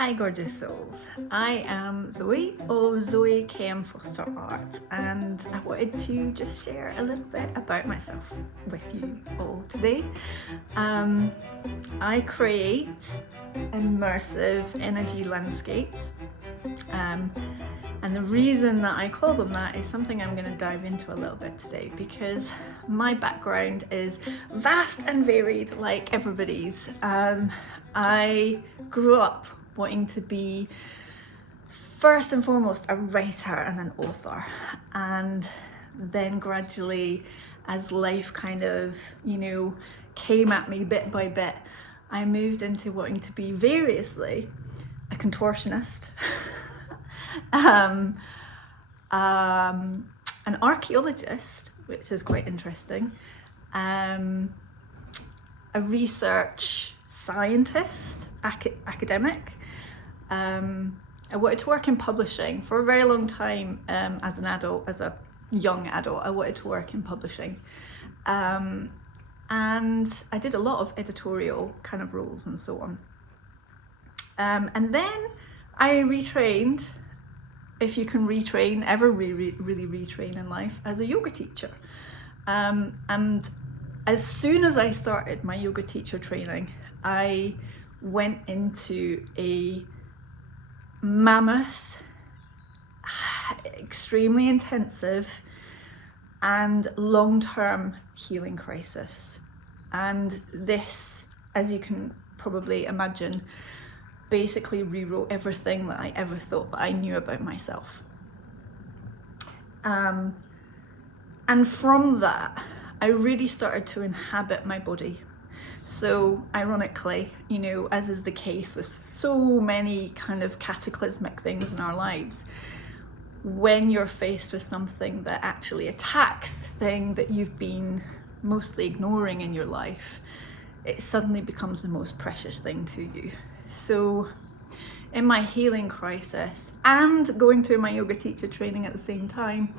Hi gorgeous souls, I am Zoe of Zoe KM Foster Art, and I wanted to just share a little bit about myself with you all today. I create immersive energy landscapes, and the reason that I call them that is something I'm going to dive into a little bit today, because my background is vast and varied like everybody's. I grew up wanting to be first and foremost a writer and an author, and then gradually, as life kind of came at me bit by bit, I moved into wanting to be variously a contortionist, an archaeologist, which is quite interesting, a research scientist, academic. I wanted to work in publishing for a very long time. As an adult, as a young adult, I wanted to work in publishing, and I did a lot of editorial kind of roles and so on. And then I retrained, if you can retrain, ever really retrain in life, as a yoga teacher. And as soon as I started my yoga teacher training, I went into a mammoth, extremely intensive and long-term healing crisis. And this, as you can probably imagine, basically rewrote everything that I ever thought that I knew about myself. And from that, I really started to inhabit my body. So ironically, as is the case with so many kind of cataclysmic things in our lives, when you're faced with something that actually attacks the thing that you've been mostly ignoring in your life, it suddenly becomes the most precious thing to you. So in my healing crisis and going through my yoga teacher training at the same time,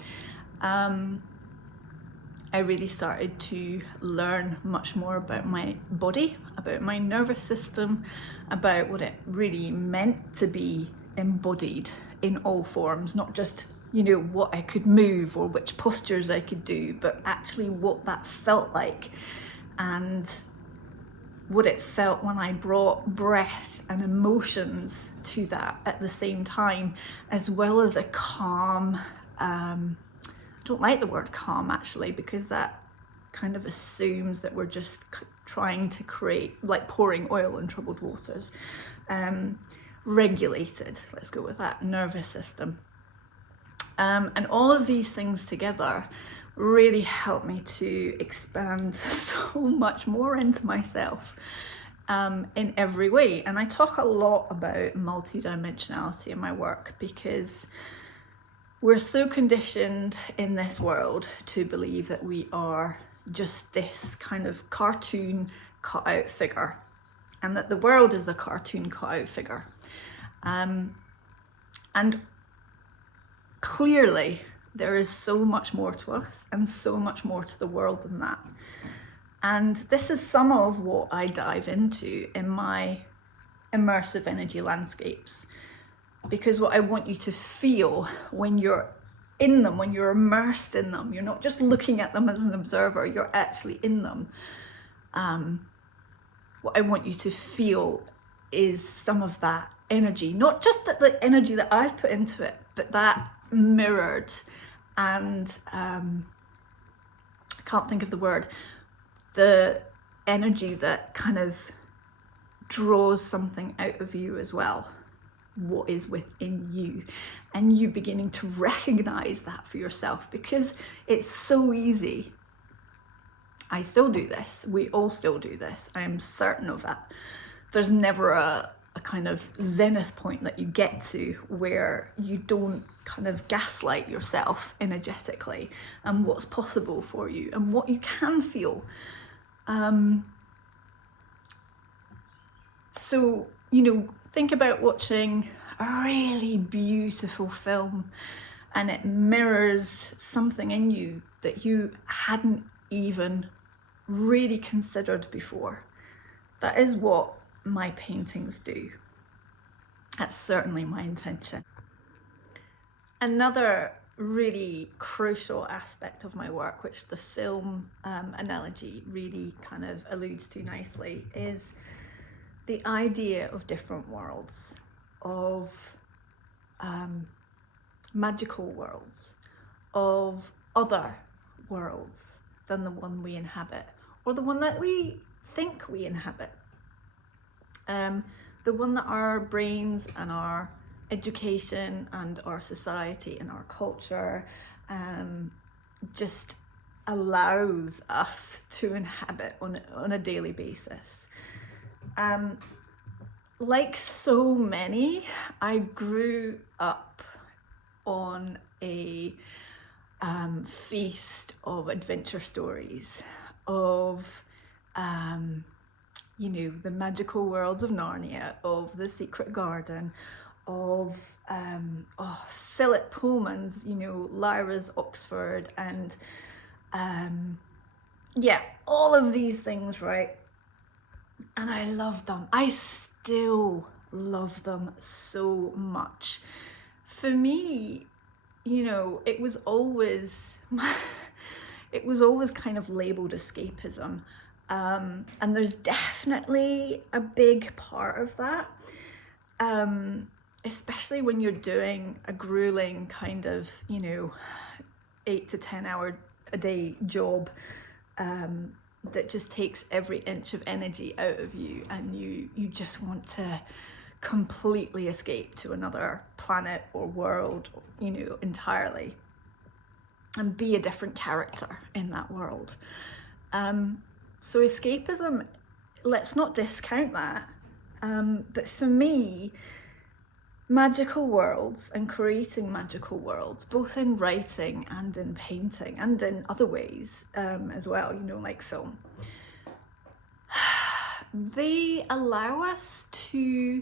I really started to learn much more about my body, about my nervous system, about what it really meant to be embodied in all forms, not just, what I could move or which postures I could do, but actually what that felt like and what it felt when I brought breath and emotions to that at the same time, as well as a calm, I don't like the word calm actually, because that kind of assumes that we're just trying to create, like pouring oil in troubled waters. Regulated, let's go with that, nervous system. And all of these things together really helped me to expand so much more into myself, in every way. And I talk a lot about multidimensionality in my work, because we're so conditioned in this world to believe that we are just this kind of cartoon cut-out figure, and that the world is a cartoon cut-out figure. And clearly there is so much more to us and so much more to the world than that. And this is some of what I dive into in my immersive energy landscapes. Because what I want you to feel when you're in them, when you're immersed in them, you're not just looking at them as an observer, you're actually in them. What I want you to feel is some of that energy, not just the energy that I've put into it, but that mirrored and, I can't think of the word, the energy that kind of draws something out of you as well. What is within you, and you beginning to recognize that for yourself, because it's so easy. I still do this, we all still do this, I am certain of that. There's never a kind of zenith point that you get to where you don't kind of gaslight yourself energetically and what's possible for you and what you can feel. So think about watching a really beautiful film and it mirrors something in you that you hadn't even really considered before. That is what my paintings do. That's certainly my intention. Another really crucial aspect of my work, which the film analogy really kind of alludes to nicely, is the idea of different worlds, of magical worlds, of other worlds than the one we inhabit, or the one that we think we inhabit. The one that our brains and our education and our society and our culture just allows us to inhabit on a daily basis. Like so many, I grew up on a feast of adventure stories, of you know, the magical worlds of Narnia, of the Secret Garden, of Philip Pullman's, you know, Lyra's Oxford, and yeah, all of these things, right? And I love them. I still love them so much. For me, you know, it was always kind of labeled escapism. And there's definitely a big part of that, especially when you're doing a grueling kind of, you know, 8 to 10 hour a day job that just takes every inch of energy out of you, and you just want to completely escape to another planet or world, you know, entirely, and be a different character in that world. So escapism, let's not discount that. But for me, magical worlds and creating magical worlds, both in writing and in painting and in other ways as well, you know, like film, they allow us to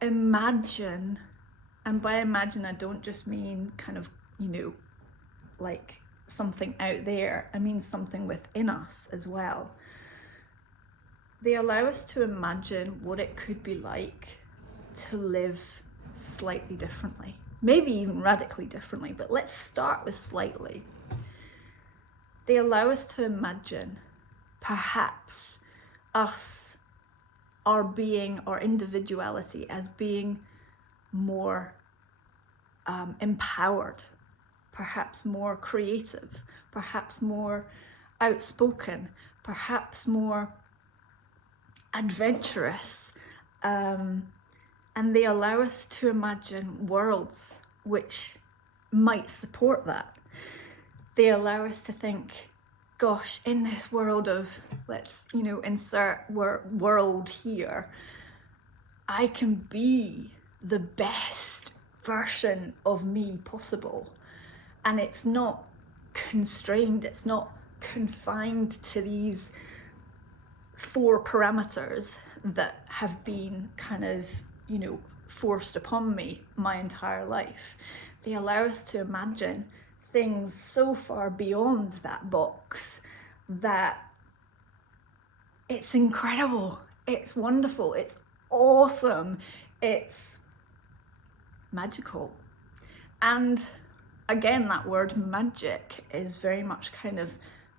imagine, and by imagine I don't just mean kind of, you know, like something out there, I mean something within us as well. They allow us to imagine what it could be like to live slightly differently, maybe even radically differently, but let's start with slightly. They allow us to imagine perhaps us, our being, our individuality as being more empowered, perhaps more creative, perhaps more outspoken, perhaps more adventurous, and they allow us to imagine worlds which might support that. They allow us to think, gosh, in this world of, let's, you know, insert world here, I can be the best version of me possible. And it's not constrained, it's not confined to these 4 parameters that have been kind of, you know, forced upon me my entire life. They allow us to imagine things so far beyond that box that it's incredible, it's wonderful, it's awesome, it's magical. And again, that word magic is very much kind of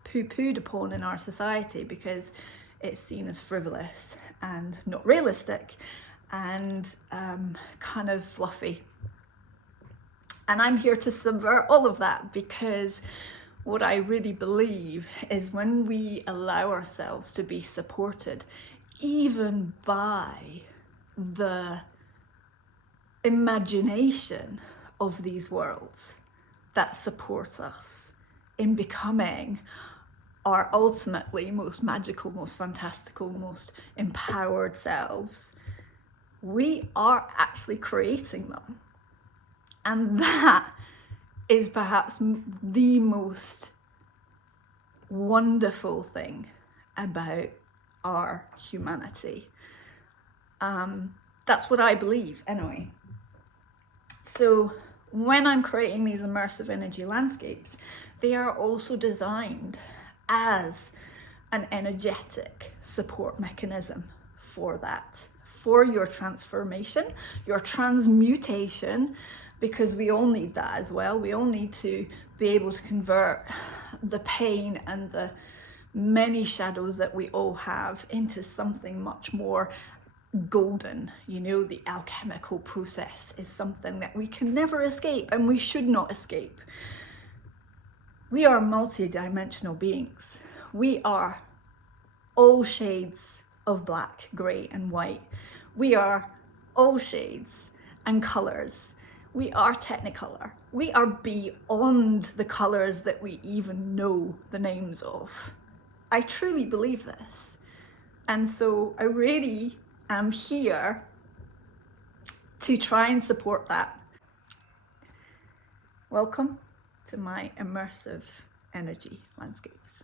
poo-pooed upon in our society because it's seen as frivolous and not realistic and kind of fluffy. And I'm here to subvert all of that, because what I really believe is when we allow ourselves to be supported even by the imagination of these worlds that support us in becoming our ultimately most magical, most fantastical, most empowered selves, we are actually creating them. And that is perhaps the most wonderful thing about our humanity. That's what I believe anyway. So when I'm creating these immersive energy landscapes, they are also designed as an energetic support mechanism for that, for your transformation, your transmutation, because we all need that as well. We all need to be able to convert the pain and the many shadows that we all have into something much more golden. You know, the alchemical process is something that we can never escape, and we should not escape. We are multi-dimensional beings. We are all shades of black, grey and white. We are all shades and colours. We are technicolor. We are beyond the colours that we even know the names of. I truly believe this. And so I really am here to try and support that. Welcome to my immersive energy landscapes.